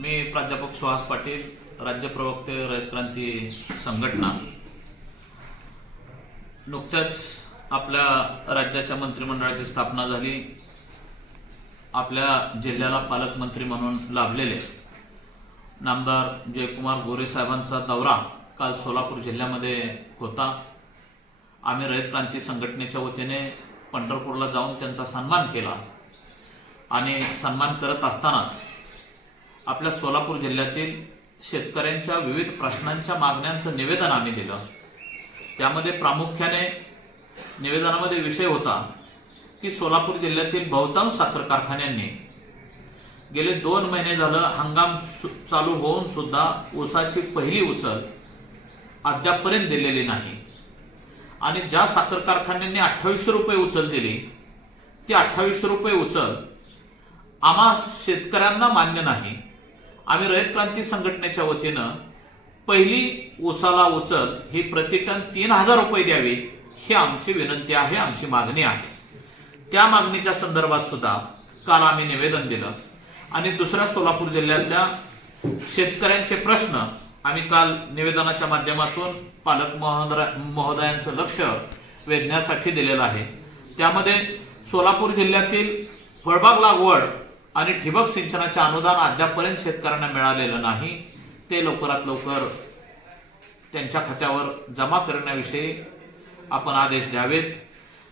मी प्राध्यापक सुहास पाटील राज्य प्रवक्ते रयत क्रांती संघटना. नुकत्याच आपल्या राज्याच्या मंत्रिमंडळाची स्थापना झाली. आपल्या जिल्ह्याला पालकमंत्री म्हणून लाभलेले नामदार जयकुमार गोरे साहेबांचा दौरा काल सोलापूर जिल्ह्यामध्ये होता. आम्ही रयत क्रांती संघटनेच्या वतीने पंढरपूरला जाऊन त्यांचा सन्मान केला आणि सन्मान करत असतानाच आपल्या सोलापूर जिल्ह्यातील शेतकऱ्यांच्या विविध प्रश्नांच्या मागण्यांचं निवेदन आम्ही दिलं. त्यामध्ये प्रामुख्याने निवेदनामध्ये विषय होता की सोलापूर जिल्ह्यातील बहुतांश साखर कारखान्यांनी गेले दोन महिने झालं हंगाम सु- चालू होऊन सुद्धा ऊसाची पहिली उचल अद्यापपर्यंत दिलेली नाही. आणि ज्या साखर कारखान्यांनी अठ्ठावीसशे रुपये उचल दिली ती अठ्ठावीसशे रुपये उचल आम्हा शेतकऱ्यांना मान्य नाही. आम्ही रयत क्रांती संघटनेच्या वतीनं पहिली उसाला उचल ही प्रतिटन तीन हजार रुपये द्यावी ही आमची विनंती आहे आमची मागणी आहे. त्या मागणीच्या संदर्भात सुद्धा काल आम्ही निवेदन दिलं. आणि दुसऱ्या सोलापूर जिल्ह्यातल्या शेतकऱ्यांचे प्रश्न आम्ही काल निवेदनाच्या माध्यमातून पालक महोदरा महोदयांचं लक्ष वेधण्यासाठी दिलेलं आहे. त्यामध्ये सोलापूर जिल्ह्यातील फळबाग लागवड आणि ठिबक सिंचनाचे अनुदान अद्यापपर्यंत शेतकऱ्यांना मिळालेलं नाही ते लवकरात लवकर त्यांच्या खात्यावर जमा करण्याविषयी आपण आदेश द्यावेत.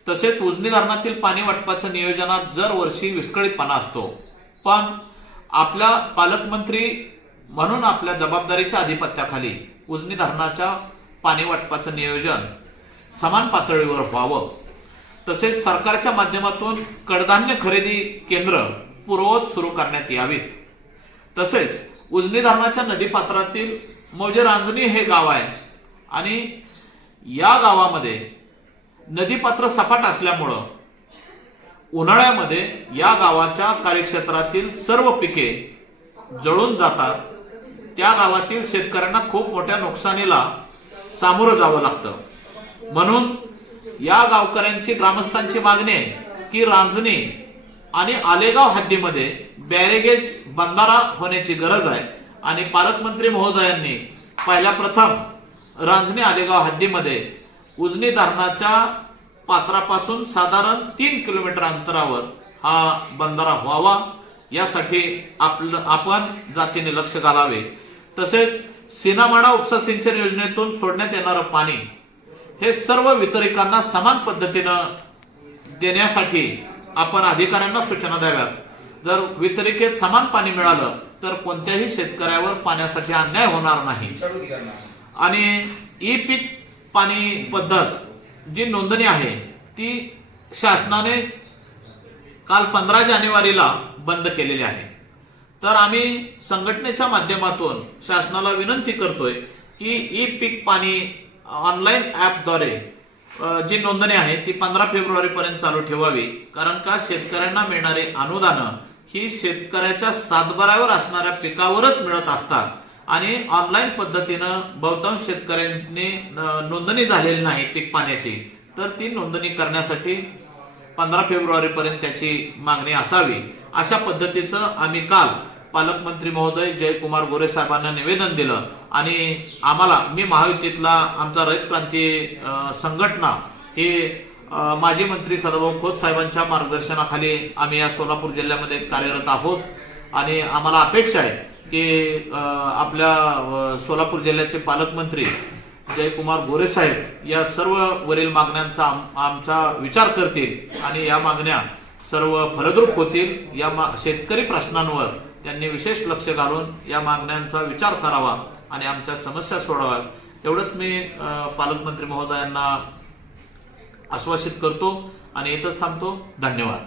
तसेच उजनी धरणातील पाणी वाटपाचं नियोजनात जर वर्षी विस्कळीतपणा असतो. पण आपल्या पालकमंत्री म्हणून आपल्या जबाबदारीच्या आधिपत्याखाली उजनी धरणाच्या पाणी वाटपाचं नियोजन समान पातळीवर व्हावं. तसेच सरकारच्या माध्यमातून कडधान्य खरेदी केंद्र पूर्ववत सुरू करण्यात यावीत. तसेच उजनी धरणाच्या नदीपात्रातील मौजे रांजणी हे गाव आहे आणि या गावामध्ये नदीपात्र सपाट असल्यामुळं उन्हाळ्यामध्ये या गावाच्या कार्यक्षेत्रातील सर्व पिके जळून जातात. त्या गावातील शेतकऱ्यांना खूप मोठ्या नुकसानीला सामोरं जावं लागतं. म्हणून या गावकऱ्यांची ग्रामस्थांची मागणी आहे की रांजणी आणि आलेगाव हद्दीमध्ये बॅरेगेज बंधारा होण्याची गरज आहे. आणि पालकमंत्री महोदयांनी पहिल्या प्रथम रांजणी आलेगाव हद्दीमध्ये उजनी धरणाच्या पात्रापासून साधारण तीन किलोमीटर अंतरावर हा बंधारा व्हावा. यासाठी आपलं आपण जातीने लक्ष घालावे. तसेच सिनामाडा उपसा सिंचन योजनेतून सोडण्यात येणारं पाणी हे सर्व वितरिकांना समान पद्धतीनं देण्यासाठी आपण अधिकाऱ्यांना सूचना द्याव्यात. जर वितरिकेत समान पाणी मिळालं तर कोणत्याही शेतकऱ्यावर पाण्यासाठी अन्याय होणार नाही. आणि ई पीक पाणी पद्धत जी नोंदणी आहे ती शासनाने काल पंधरा जानेवारीला बंद केलेली आहे. तर आम्ही संघटनेच्या माध्यमातून शासनाला विनंती करतोय की ई पीक पाणी ऑनलाईन ॲपद्वारे जी नोंदणी आहे ती पंधरा फेब्रुवारीपर्यंत चालू ठेवावी. कारण का? शेतकऱ्यांना मिळणारे अनुदानं ही शेतकऱ्याच्या सातबारावर असणाऱ्या पिकावरच मिळत असतात. आणि ऑनलाईन पद्धतीनं बहुतांश शेतकऱ्यांनी नोंदणी झालेली नाही पीक पाण्याची. तर ती नोंदणी करण्यासाठी पंधरा फेब्रुवारीपर्यंत त्याची मागणी असावी. अशा पद्धतीचं आम्ही काल पालकमंत्री महोदय जयकुमार गोरे साहेबांना निवेदन दिलं. आणि आम्हाला मी महायुतीतला आमचा रयत क्रांती संघटना हे माजी मंत्री सदाभाऊ खोत साहेबांच्या मार्गदर्शनाखाली आम्ही या सोलापूर जिल्ह्यामध्ये कार्यरत आहोत. आणि आम्हाला अपेक्षा आहे की आपल्या सोलापूर जिल्ह्याचे पालकमंत्री जयकुमार गोरे साहेब या सर्व वरील मागण्यांचा आम- आमचा विचार करतील आणि या मागण्या सर्व फलद्रूप होतील. या मा शेतकरी प्रश्नांवर त्यांनी विशेष लक्ष घालून या मागण्यांचा विचार करावा आणि आमच्या समस्या सोडाव्या एवढंच मी पालकमंत्री महोदयांना आश्वासित करतो आणि इथंच थांबतो. धन्यवाद.